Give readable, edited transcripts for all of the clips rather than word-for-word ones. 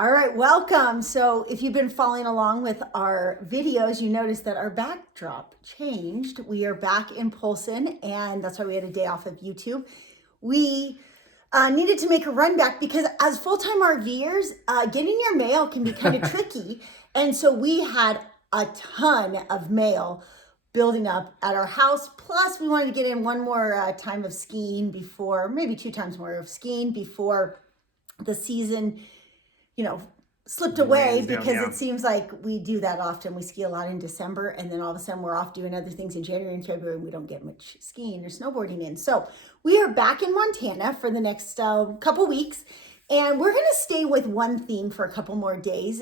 All right, welcome. So if you've been following along with our videos, you noticed that our backdrop changed. We are back in Polson, and that's why we had a day off of YouTube. We needed to make a run back because as full-time RVers, getting your mail can be kind of tricky. And so we had a ton of mail building up at our house. Plus, we wanted to get in one more time of skiing before, maybe 2 times more of skiing before the season slipped away because it seems like we do that often. We ski a lot in December, and then all of a sudden we're off doing other things in January and February, and we don't get much skiing or snowboarding in. So we are back in Montana for the next couple weeks, and we're going to stay with one theme for a couple more days.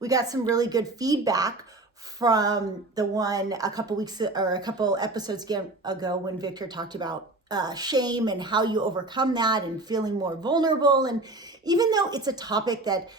We got some really good feedback from the one a couple episodes ago when Victor talked about shame and how you overcome that and feeling more vulnerable. And even though it's a topic that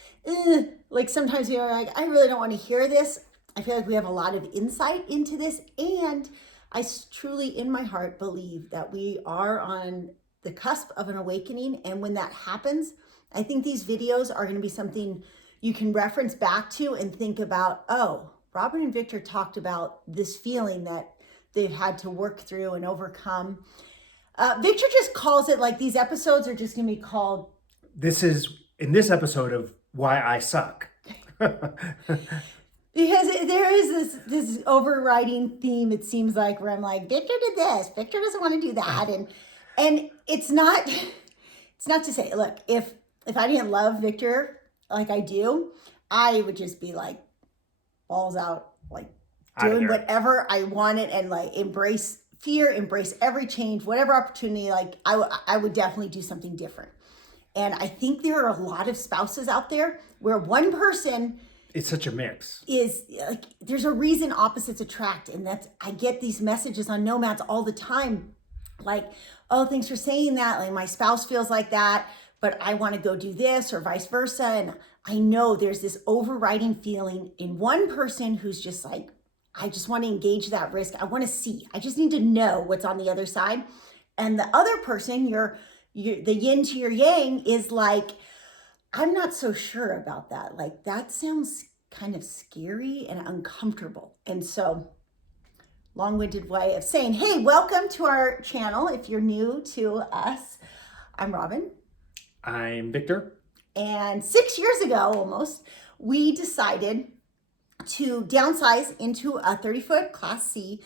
like sometimes you're like, I really don't want to hear this, I feel like we have a lot of insight into this. And I truly in my heart believe that we are on the cusp of an awakening. And when that happens, I think these videos are going to be something you can reference back to and think about, oh, Robert and Victor talked about this feeling that they've had to work through and overcome. Victor just calls it, like, these episodes are just going to be called... This is, in this episode of Why I Suck. Because there is this overriding theme, it seems like, where I'm like, Victor did this, Victor doesn't want to do that. And it's not to say, look, if I didn't love Victor like I do, I would just be like, balls out, like doing whatever I wanted and like embrace fear, embrace every change, whatever opportunity, like I would definitely do something different. And I think there are a lot of spouses out there where one person... It's such a mix. Is like, there's a reason opposites attract. And I get these messages on Nomads all the time. Like, oh, thanks for saying that. Like, my spouse feels like that, but I want to go do this or vice versa. And I know there's this overriding feeling in one person who's just like, I just want to engage that risk. I want to see. I just need to know what's on the other side. And the other person, the yin to your yang, is like, I'm not so sure about that. Like, that sounds kind of scary and uncomfortable. And so, long-winded way of saying, hey, welcome to our channel. If you're new to us, I'm Robin. I'm Victor. And 6 years ago, almost, we decided to downsize into a 30-foot Class C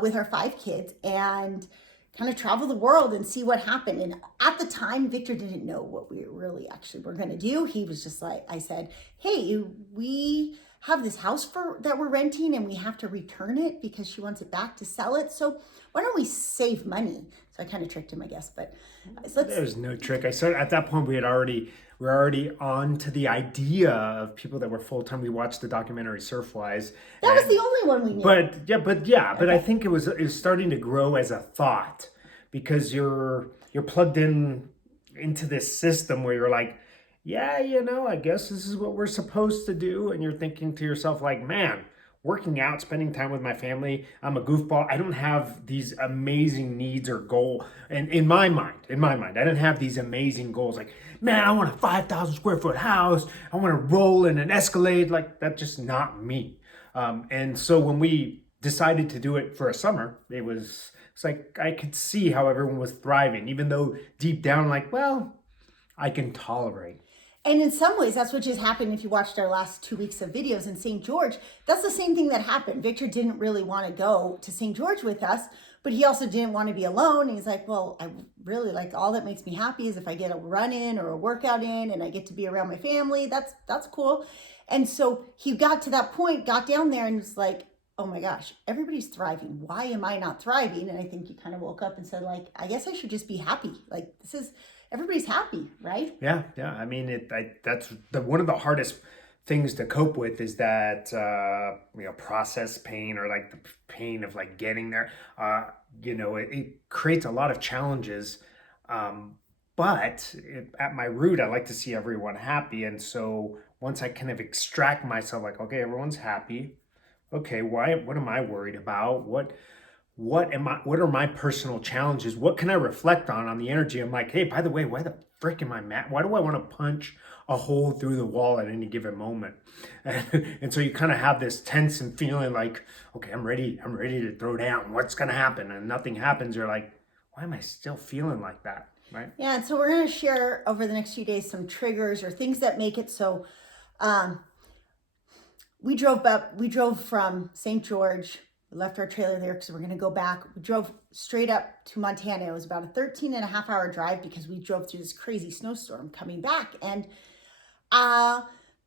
with our 5 kids and kind of travel the world and see what happened. And at the time, Victor didn't know what we really actually were going to do. He was just like, I said, hey, we have this house that we're renting and we have to return it because she wants it back to sell it. So why don't we save money? So I kind of tricked him, I guess. But there was no trick. At that point, we were already on to the idea of people that were full-time. We watched the documentary Surfwise. That was the only one we knew. But I think it was starting to grow as a thought because you're plugged into this system where you're like, yeah, I guess this is what we're supposed to do. And you're thinking to yourself like, man, working out, spending time with my family, I'm a goofball. I don't have these amazing needs or goal. And in my mind, I didn't have these amazing goals. Like, man, I want a 5,000 square foot house. I want to roll in an Escalade. Like, that's just not me. And so when we decided to do it for a summer, it's like I could see how everyone was thriving, even though deep down, like, well, I can tolerate. And in some ways, that's what just happened. If you watched our last 2 weeks of videos in St. George, that's the same thing that happened. Victor didn't really want to go to St. George with us, but he also didn't want to be alone. And he's like, well, I really like, all that makes me happy is if I get a run in or a workout in and I get to be around my family, that's cool. And so he got to that point, got down there and was like, oh my gosh, everybody's thriving. Why am I not thriving? And I think he kind of woke up and said, like, I guess I should just be happy. Like, everybody's happy, right? Yeah. I mean, that's one of the hardest things to cope with is that, process pain or like the pain of like getting there. It creates a lot of challenges. But at my root, I like to see everyone happy. And so once I kind of extract myself, like, okay, everyone's happy. Okay, what am I worried about? What are my personal challenges? What can I reflect on the energy? I'm like, hey, by the way, why the frick am I mad? Why do I want to punch a hole through the wall at any given moment? And so you kind of have this tense and feeling like, okay, I'm ready to throw down. What's going to happen? And nothing happens. You're like, why am I still feeling like that? Right? Yeah, and so we're going to share over the next few days some triggers or things that make it so. We drove from St. George. We left our trailer there because we're going to go back. We drove straight up to Montana. It was about a 13-and-a-half-hour drive because we drove through this crazy snowstorm coming back. And I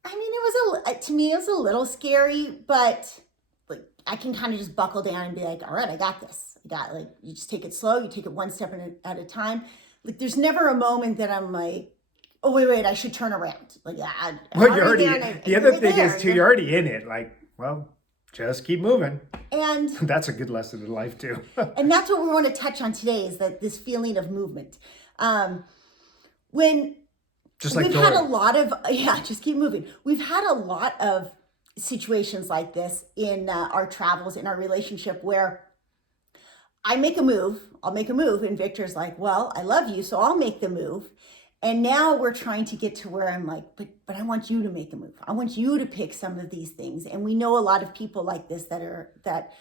mean, to me, it was a little scary, but like I can kind of just buckle down and be like, all right, I got this. You just take it slow. You take it one step at a time. Like there's never a moment that I'm like, oh, wait, I should turn around. Like, well, you're already, the other thing is too, you're already in it. Like, well, just keep moving. And that's a good lesson in life too. And that's what we want to touch on today is that this feeling of movement. When just like we've had a lot of, just keep moving. We've had a lot of situations like this in our travels, in our relationship where I'll make a move and Victor's like, well, I love you, so I'll make the move. And now we're trying to get to where I'm like, but I want you to make a move. I want you to pick some of these things. And we know a lot of people like this that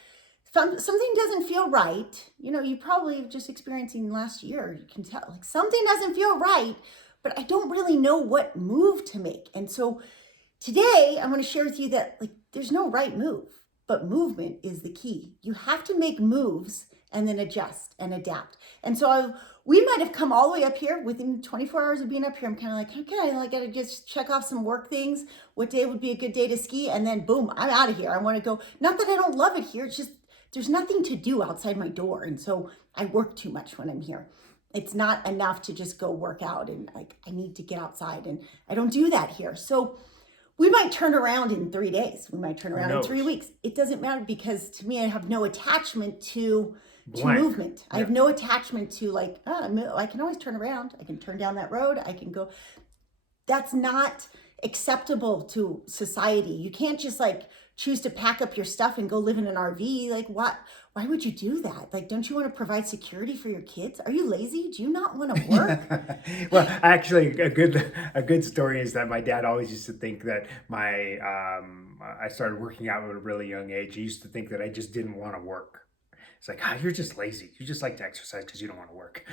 something doesn't feel right. You know, you probably just experiencing last year, you can tell like something doesn't feel right, but I don't really know what move to make. And so today I'm going to share with you that like there's no right move, but movement is the key. You have to make moves and then adjust and adapt. And so we might have come all the way up here within 24 hours of being up here. I'm kind of like, okay, I got to just check off some work things. What day would be a good day to ski? And then boom, I'm out of here. I want to go. Not that I don't love it here. It's just, there's nothing to do outside my door. And so I work too much when I'm here. It's not enough to just go work out and like, I need to get outside and I don't do that here. So we might turn around in 3 days. We might turn around in 3 weeks. It doesn't matter because to me, I have no attachment to movement. I have no attachment to like, I can always turn around. I can turn down that road. I can go. That's not acceptable to society. You can't just like choose to pack up your stuff and go live in an RV. Like what? Why would you do that? Like, don't you want to provide security for your kids? Are you lazy? Do you not want to work? Well, actually, a good story is that my dad always used to think that I started working out at a really young age. He used to think that I just didn't want to work. It's like, you're just lazy. You just like to exercise because you don't want to work.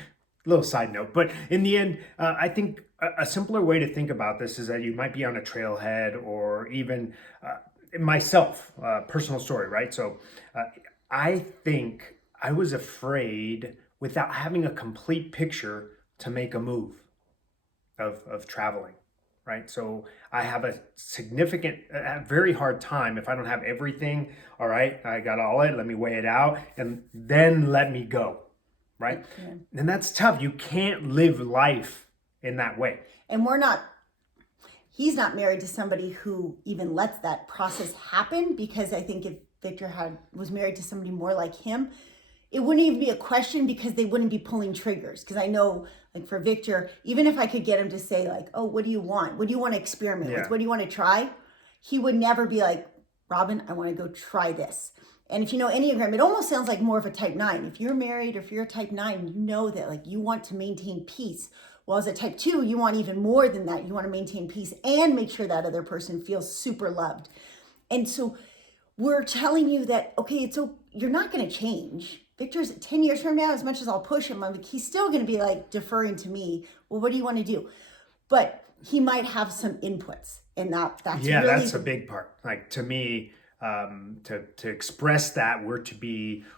Little side note. But in the end, I think a simpler way to think about this is that you might be on a trailhead or even myself, personal story, right? So I think I was afraid without having a complete picture to make a move of traveling. Right. So I have a very hard time if I don't have everything. All right. I got all it. Let me weigh it out and then let me go. Right. Yeah. And that's tough. You can't live life in that way. And he's not married to somebody who even lets that process happen, because I think if Victor was married to somebody more like him, it wouldn't even be a question because they wouldn't be pulling triggers. Because I know, like for Victor, even if I could get him to say like, oh, what do you want? What do you want to experiment with? What do you want to try? He would never be like, Robin, I want to go try this. And if you know Enneagram, it almost sounds like more of a type 9. If you're married or if you're a type 9, you know that like you want to maintain peace. Well, as a type 2, you want even more than that. You want to maintain peace and make sure that other person feels super loved. And so we're telling you that, okay, so you're not going to change. Victor's 10 years from now, as much as I'll push him, I'm like, he's still going to be like deferring to me. Well, what do you want to do? But he might have some inputs, and that's really that's a big part. Like to me, to express that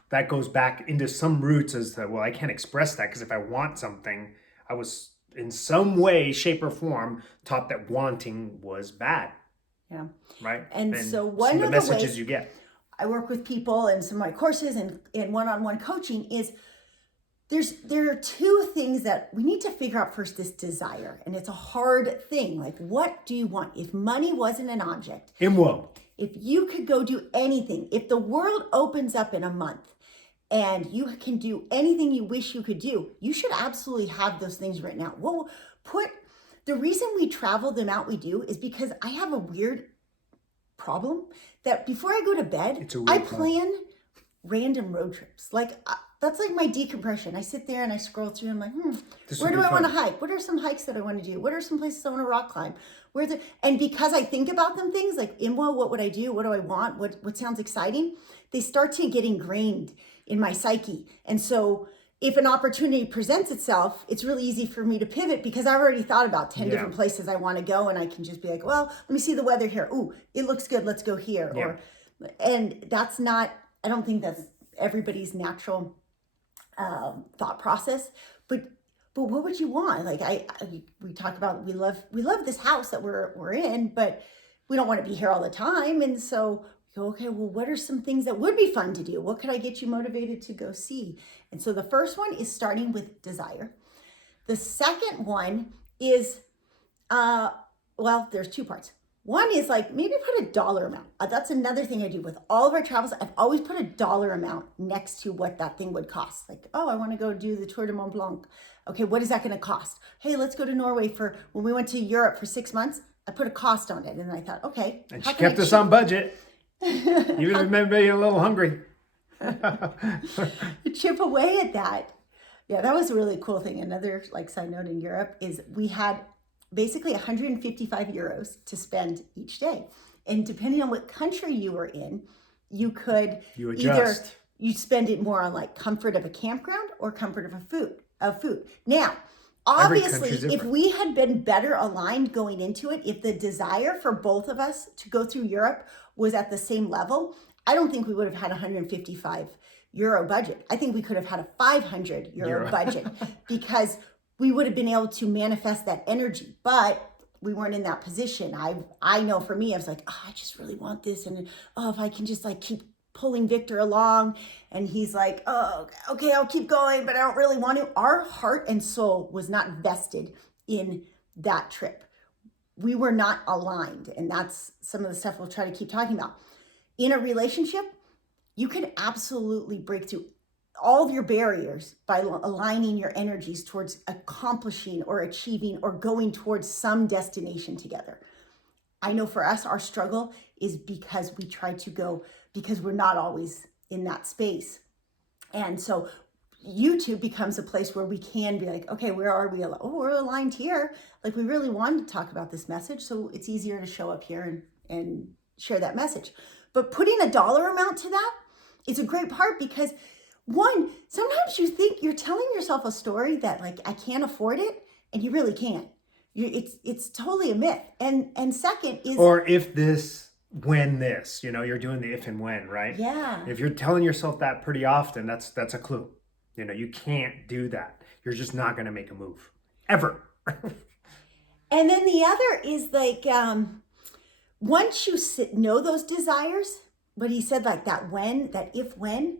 that goes back into some roots as to, well, I can't express that because if I want something, I was in some way, shape, or form taught that wanting was bad. Yeah. Right. And so one of the messages you get. I work with people in some of my courses and one-on-one coaching is there are two things that we need to figure out first, this desire. And it's a hard thing. Like, what do you want? If money wasn't an object. If you could go do anything, if the world opens up in a month and you can do anything you wish you could do, you should absolutely have those things written out. Well, the reason we travel the amount we do is because I have a weird problem that before I go to bed, I plan random road trips. Like that's like my decompression. I sit there and I scroll through. I'm like, This where would do be I want to fun. hike? What are some hikes that I want to do? What are some places I want to rock climb? And because I think about them things like, what would I do? What do I want? What sounds exciting? They start to get ingrained in my psyche. And so if an opportunity presents itself, it's really easy for me to pivot because I've already thought about 10 Yeah. different places I want to go, and I can just be like, well, let me see the weather here. Ooh, it looks good. Let's go here. Yeah. And that's not, I don't think that's everybody's natural thought process, but what would you want? Like we talk about, we love this house that we're in, but we don't want to be here all the time. And so we go, okay, well, what are some things that would be fun to do? What could I get you motivated to go see? And so the first one is starting with desire. The second one is, well, there's two parts. One is like maybe put a dollar amount. That's another thing I do with all of our travels. I've always put a dollar amount next to what that thing would cost. Like, oh, I want to go do the Tour de Mont Blanc. Okay, what is that going to cost? Hey, let's go to Norway when we went to Europe for 6 months. I put a cost on it, and I thought, okay. And she kept us on budget, even if maybe a little hungry. Chip away at that. Yeah, that was a really cool thing. Another like side note in Europe is we had basically 155 euros to spend each day. And depending on what country you were in, you could either you spend it more on like comfort of a campground or comfort of food. Now, obviously, if we had been better aligned going into it, if the desire for both of us to go through Europe was at the same level, I don't think we would have had a 155 euro budget. I think we could have had a 500 euro budget because we would have been able to manifest that energy, but we weren't in that position. I know for me, I was like, oh, I just really want this. And oh, if I can just like keep pulling Victor along, and he's like, oh, okay, I'll keep going, but I don't really want to. Our heart and soul was not vested in that trip. We were not aligned. And that's some of the stuff we'll try to keep talking about. In a relationship, you can absolutely break through all of your barriers by aligning your energies towards accomplishing or achieving or going towards some destination together. I know for us, our struggle is because we try to go, because we're not always in that space. And so YouTube becomes a place where we can be like, okay, where are we? Oh, we're aligned here. Like we really wanted to talk about this message. So it's easier to show up here and share that message. But putting a dollar amount to that is a great part because one, sometimes you think you're telling yourself a story that like, I can't afford it, and you really can't. It's totally a myth. And second is, or if this, when this, you're doing the if and when, right? Yeah. If you're telling yourself that pretty often, that's a clue. You can't do that. You're just not going to make a move ever. And then the other is like, once you know those desires, but he said like that if when,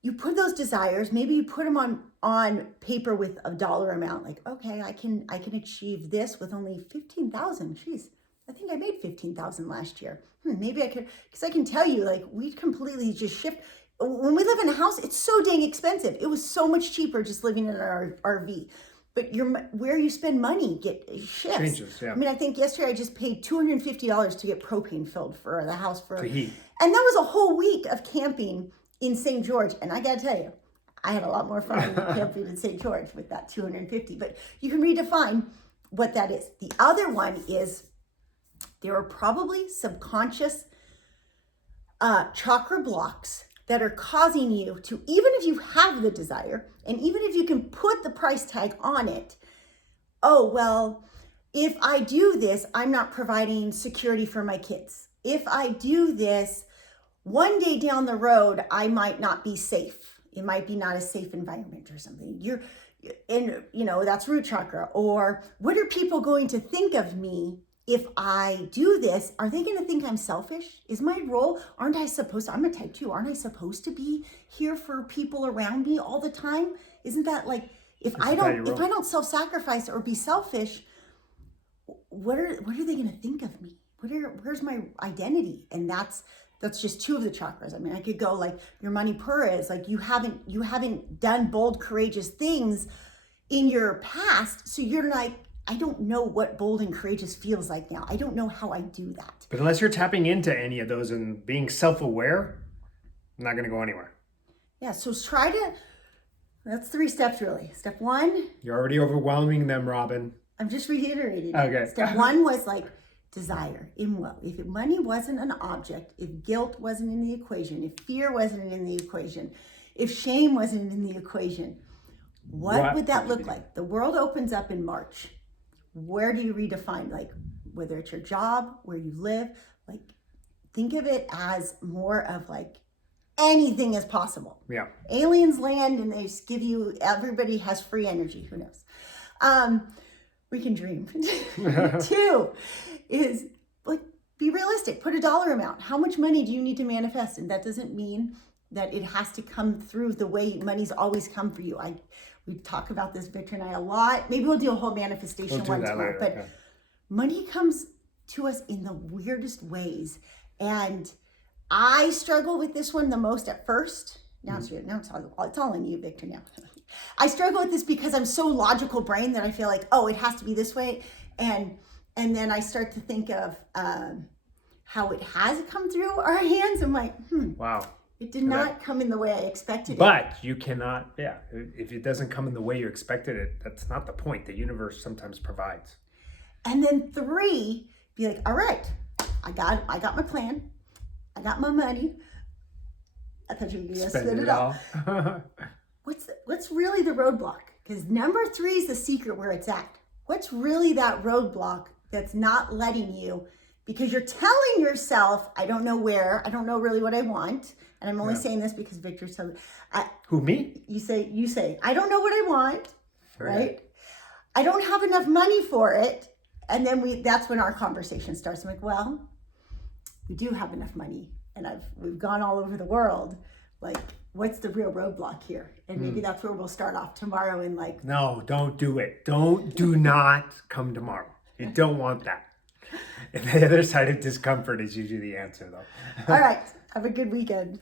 you put those desires, maybe you put them on paper with a dollar amount, like, okay, I can achieve this with only 15,000. Jeez, I think I made 15,000 last year. Maybe I could, because I can tell you, like, we completely just shift. When we live in a house, it's so dang expensive. It was so much cheaper just living in an RV. But where you spend money shifts. Changes, yeah. I mean, I think yesterday I just paid $250 to get propane filled for the house to heat. And that was a whole week of camping in St. George. And I got to tell you, I had a lot more fun camping in St. George with that $250. But you can redefine what that is. The other one is there are probably subconscious chakra blocks that are causing you to, even if you have the desire, and even if you can put the price tag on it, oh, well, if I do this, I'm not providing security for my kids. If I do this, one day down the road, I might not be safe. It might be not a safe environment or something. That's root chakra. Or what are people going to think of me if I do this? Are they going to think I'm selfish? Is my role, I'm a type 2, aren't I supposed to be here for people around me all the time? Isn't that like, if I don't self-sacrifice or be selfish, what are they going to think of me? Where's my identity? And that's just two of the chakras. I mean, I could go like your Manipura is like, you haven't done bold, courageous things in your past. So you're like, I don't know what bold and courageous feels like now. I don't know how I do that. But unless you're tapping into any of those and being self-aware, I'm not going to go anywhere. Yeah. So try That's 3 steps really. Step 1, You're already overwhelming them, Robin. I'm just reiterating. Okay. Step 1 was like desire. In what? If money wasn't an object, if guilt wasn't in the equation, if fear wasn't in the equation, if shame wasn't in the equation, what would that look like? The world opens up in March. Where do you redefine? Like, whether it's your job, where you live, like, think of it as more of like anything is possible. Yeah. Aliens land and they just give you, everybody has free energy. Who knows? We can dream. 2 is like, be realistic. Put a dollar amount. How much money do you need to manifest? And that doesn't mean that it has to come through the way money's always come for you. We talk about this, Victor and I, a lot. Maybe we'll do a whole manifestation one tomorrow. But okay. Money comes to us in the weirdest ways. And I struggle with this one the most at first. Now it's all on you, Victor, now. I struggle with this because I'm so logical brain that I feel like, oh, it has to be this way. And then I start to think of how it has come through our hands. I'm like, Wow. It did not come in the way I expected it. But you cannot, if it doesn't come in the way you expected it, that's not the point. The universe sometimes provides. And then 3, be like, all right, I got my plan. I got my money. I thought you were going to spend it all. What's really the roadblock? Because number 3 is the secret where it's at. What's really that roadblock that's not letting you, because you're telling yourself, I don't know where, I don't know really what I want. And I'm only saying this because Victor said, Who, me? You say, I don't know what I want, right? I don't have enough money for it. And then that's when our conversation starts. I'm like, well, we do have enough money and we've gone all over the world. Like, what's the real roadblock here? And maybe that's where we'll start off tomorrow in like. No, don't do it. Do not come tomorrow. You don't want that. And the other side of discomfort is usually the answer though. All right. Have a good weekend.